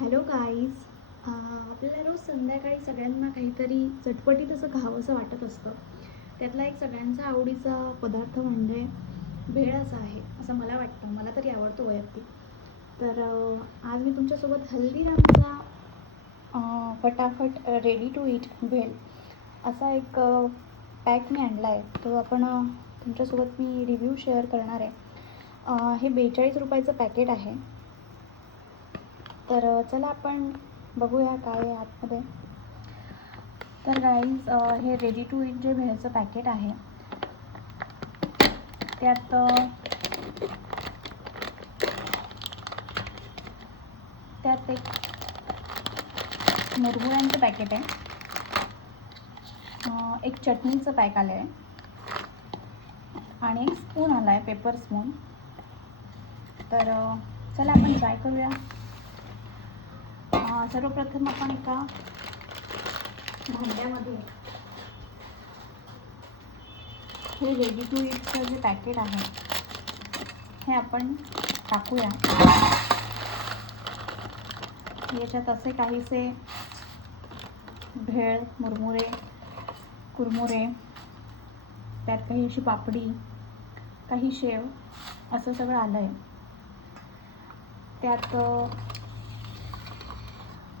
Hello guys. आपल्याला रोज संध्याकाळी सगळ्यांना काहीतरी चटपटीत असं खावंसं वाटत असतं. त्यातला एक सगळ्यांचा आवडीचा पदार्थ म्हणजे भेळच आहे असं मला वाटतं. मला तरी आवडतो वैयक्तिक. तर आज मी तुमच्यासोबत हल्दीरामचा फटाफट रेडी टू ईट भेळ असा एक पॅक मी आणला आहे. तो आपण तुमच्यासोबत मी रिव्ह्यू शेअर करणार आहे. हे 42 रुपयाचं पॅकेट आहे. तर चला आपण बघूया काय आहे आतमध्ये. तर गाईज, हे रेडी टू ईट जे भेळचं पॅकेट आहे त्यात एक मुरमुऱ्यांचं पॅकेट आहे, एक चटणीचं पॅक आलं आहे आणि एक स्पून आला आहे, पेपर स्पून. तर चला आपण ट्राय करूया. सर्वप्रथम आपण एका भांड्यामध्ये हे रेडी टू ईटचं जे पॅकेट आहे हे आपण टाकूया. याच्यात असे काहीसे भेळ, मुरमुरे, कुरमुरे, त्यात काही अशी पापडी, काही शेव असं सगळं आलं आहे. त्यात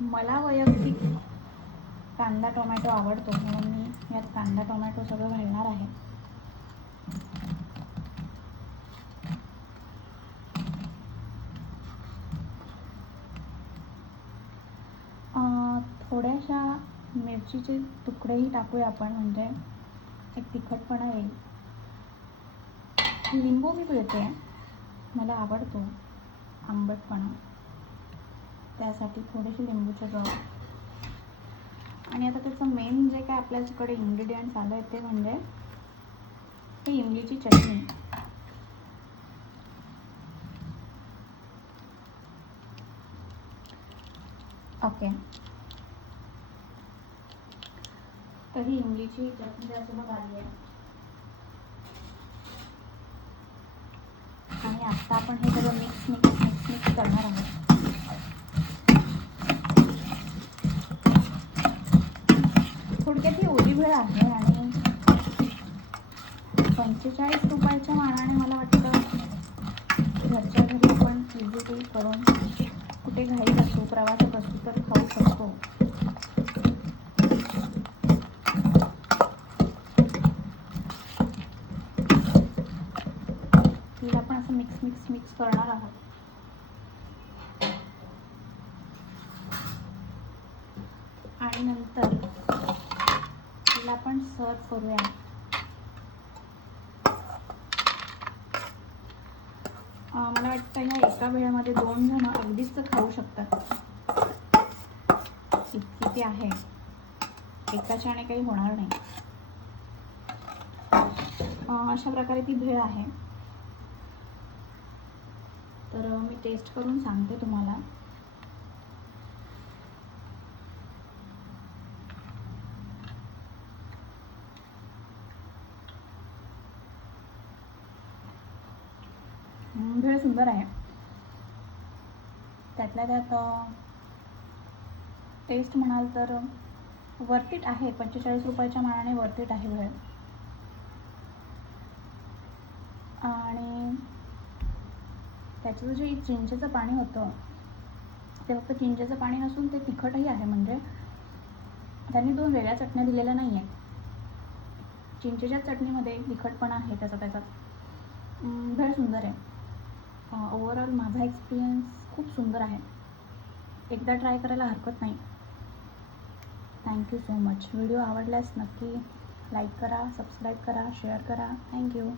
मला वैयक्तिक कांदा टोमॅटो आवडतो म्हणून मी यात कांदा टोमॅटो सगळं घालणार आहे. थोड्याशा मिरचीचे तुकडेही टाकूया आपण, म्हणजे एक तिखटपणा येईल. लिंबू मी पिळते, मला आवडतो आंबटपणा, त्यासाठी थोडेसे लिंबूचे रस. आणि आता त्याचं मेन जे काय आपल्याकडे इन्ग्रेडियंट्स आलं आहे ते म्हणजे ही इमलीची चटणी. ओके, तर ही इमलीची चटणी त्यासोबत आली आहे. आणि आता आपण हे सगळं मिक्स करणार आहोत. थोडक्यात ही ओली भेळ आहे आणि 45 रुपयाच्या मानाने मला वाटतं घरच्या घरी आपण इझिली करून, कुठे घाईत असतो, प्रवासात असतो तर खाऊ शकतो. तिला आपण असं मिक्स करणार आहोत. आणि नंतर तिला आपण सर्व करूया. मला वाटतं ह्या एका भेळमध्ये 2 जण अगदीच खाऊ शकतात, इतकी ती आहे. एकाच्याने काही होणार नाही. अशा प्रकारे ती भेळ आहे. तर मी टेस्ट करून सांगते तुम्हाला. भेळ सुंदर आहे. त्यातल्या त्यात टेस्ट म्हणाल तर वर्थ इट आहे. 45 रुपयाच्या मानाने वर्थ इट आहे भेळ. आणि त्याचं जे चिंचेचं पाणी होतं ते फक्त चिंचेचं पाणी नसून ते तिखटही आहे. म्हणजे त्यांनी 2 वेगळ्या चटण्या दिलेल्या नाही आहेत. चिंचेच्या चटणीमध्ये तिखटपणा आहे त्याचा. भेळ सुंदर आहे. ओव्हरऑल माझा एक्सपिरियन्स खूप सुंदर आहे. एकदा ट्राय करायला हरकत नाही. Thank you so much. व्हिडिओ आवडल्यास नक्की लाईक करा, सबस्क्राईब करा, शेअर करा. थँक्यू.